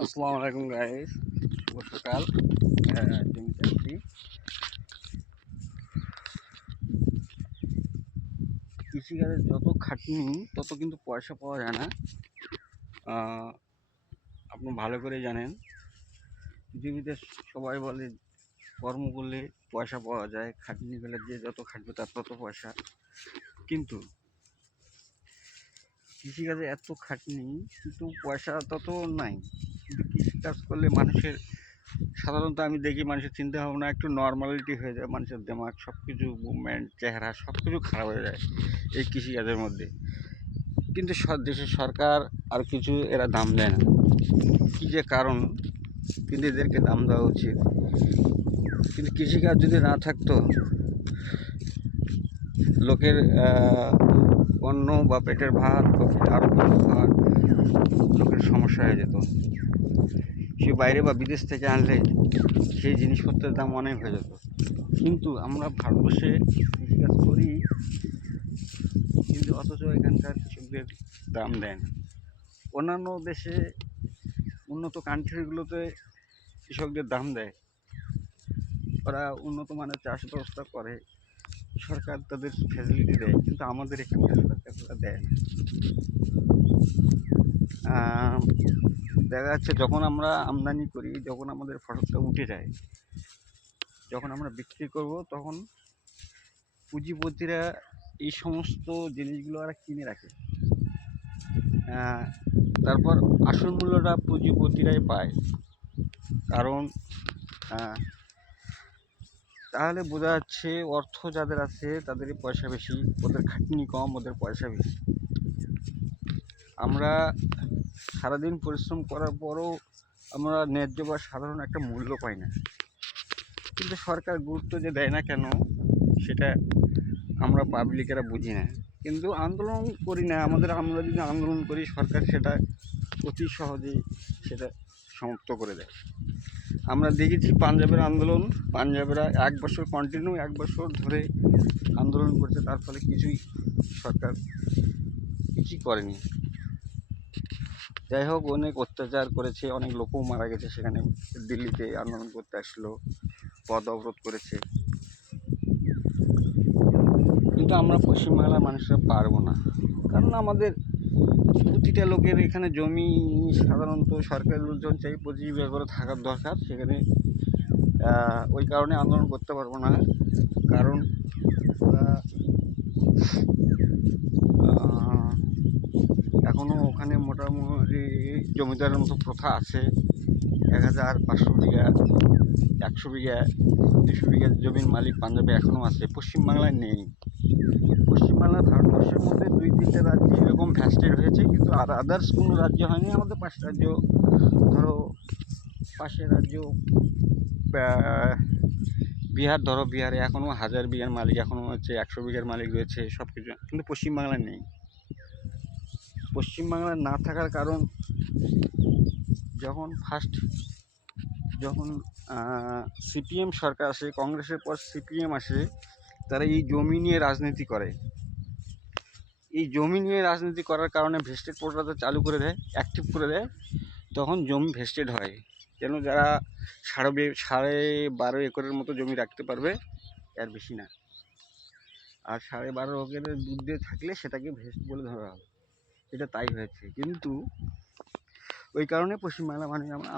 আসসালামু আলাইকুম গাইস, শুভ সকাল। জমিতে আছি। কৃষিকাজের যত খাটনি তত কিন্তু পয়সা পাওয়া যায় না। আপনি ভালো করে জানেন, পৃথিবীতে সবাই বলে কর্ম করলে পয়সা পাওয়া যায়, খাটনি করলে যে যত খাটবে তার তত পয়সা। কিন্তু কৃষিকাজে এত খাটনি কিন্তু পয়সা তত নাই। কিন্তু কৃষিকাজ করলে মানুষের সাধারণত আমি দেখি মানুষের চিন্তা ভাবনা একটু নর্মালিটি হয়ে যায়, মানুষের দিমাগ সব কিছু মুভমেন্ট চেহারা সব কিছু খারাপ হয়ে যায় এই কৃষিকাজের মধ্যে। কিন্তু দেশের সরকার আর কিছু এরা দাম দেয় না, কী যে কারণ, কিন্তু এদেরকে দাম দেওয়া উচিত। কিন্তু কৃষিকাজ যদি না থাকতো, লোকের অন্ন বা পেটের ভাত আরও কিছু ভাত লোকের সমস্যা হয়ে যেত। সে বাইরে বা বিদেশ থেকে আনলে সেই জিনিসপত্রের দাম অনেক হয়ে যেত। কিন্তু আমরা ভারতবর্ষে কৃষিকাজ করি, কিন্তু অথচ এখানকার কৃষকদের দাম দেয় না। অন্যান্য দেশে উন্নত কান্ট্রিগুলোতে কৃষকদের দাম দেয়, ওরা উন্নত মানের চাষ ব্যবস্থা করে, সরকার তাদের ফ্যাসিলিটি দেয়, কিন্তু আমাদের এখানকার সরকারগুলো দেয় না। দেখা যাচ্ছে যখন আমরা আমদানি করি, যখন আমাদের ফসলটা উঠে যায়, যখন আমরা বিক্রি করব, তখন পুঁজিপতিরা এই সমস্ত জিনিসগুলো ওরা কিনে রাখে। তারপর আসল মূল্যটা পুঁজিপতিরাই পায়। কারণ তাহলে বোঝা যাচ্ছে অর্থ যাদের আছে তাদেরই পয়সা বেশি, ওদের খাটনি কম, ওদের পয়সা বেশি। আমরা সারাদিন পরিশ্রম করার পরও আমরা ন্যায্য বা সাধারণ একটা মূল্য পাই না। কিন্তু সরকার গুরুত্ব যে দেয় না কেন, সেটা আমরা পাবলিকেরা বুঝি না। কিন্তু আন্দোলন করি না, আমরা যদি আন্দোলন করি, সরকার সেটা অতি সহজেই সেটা সমাপ্ত করে দেয়। আমরা দেখেছি পাঞ্জাবের আন্দোলন, পাঞ্জাবেরা 1 বছর কন্টিনিউ 1 বছর ধরে আন্দোলন করছে, তার ফলে কিছুই সরকার কিছুই করেনি। যাই হোক, অনেক অত্যাচার করেছে, অনেক লোকও মারা গেছে সেখানে। দিল্লিতে আন্দোলন করতে আসলো, পথ অবরোধ করেছে। কিন্তু আমরা পশ্চিমবাংলার মানুষরা পারবো না, কারণ আমাদের প্রতিটা লোকের এখানে জমি সাধারণত সরকারি লোকজন চাই 25 বিঘা করে থাকার দরকার সেখানে। ওই কারণে আন্দোলন করতে পারবো না, কারণ এখনও ওখানে মোটামুটি জমিদারের মতো প্রথা আছে। 1500 বিঘা, 100 বিঘা, 200 বিঘা জমির মালিক পাঞ্জাবে এখনও আছে, পশ্চিমবাংলায় নেই। পশ্চিমবাংলা ভারতবর্ষের মধ্যে 2-3টে রাজ্যে এরকম ভ্যাস্টেড হয়েছে, কিন্তু আর আদার্স কোনো রাজ্য হয়নি। আমাদের 5 রাজ্য, ধরো পাশের রাজ্য বিহার, ধরো বিহারে এখনও 1000 বিঘার মালিক, এখনও হচ্ছে 100 বিঘার মালিক রয়েছে, সব কিছু, কিন্তু পশ্চিমবাংলায় নেই। পশ্চিমবাংলায় না থাকার কারণ, যখন সিপিএম সরকার আসে, কংগ্রেসের পর সিপিএম আসে, তারা এই জমি নিয়ে রাজনীতি করে। এই জমি নিয়ে রাজনীতি করার কারণে ভেস্টেড প্রথাটা চালু করে দেয়, অ্যাক্টিভ করে দেয়, তখন জমি ভেস্টেড হয়। যেন যারা 12.5 একরের মতো জমি রাখতে পারবে, এর বেশি না। আর 12.5 একরের দুধ দিয়ে থাকলে সেটাকে ভেস্ট বলে ধরা হবে। এটা তাই হয়েছে। কিন্তু ওই কারণে পশ্চিমবাংলা মানে আমরা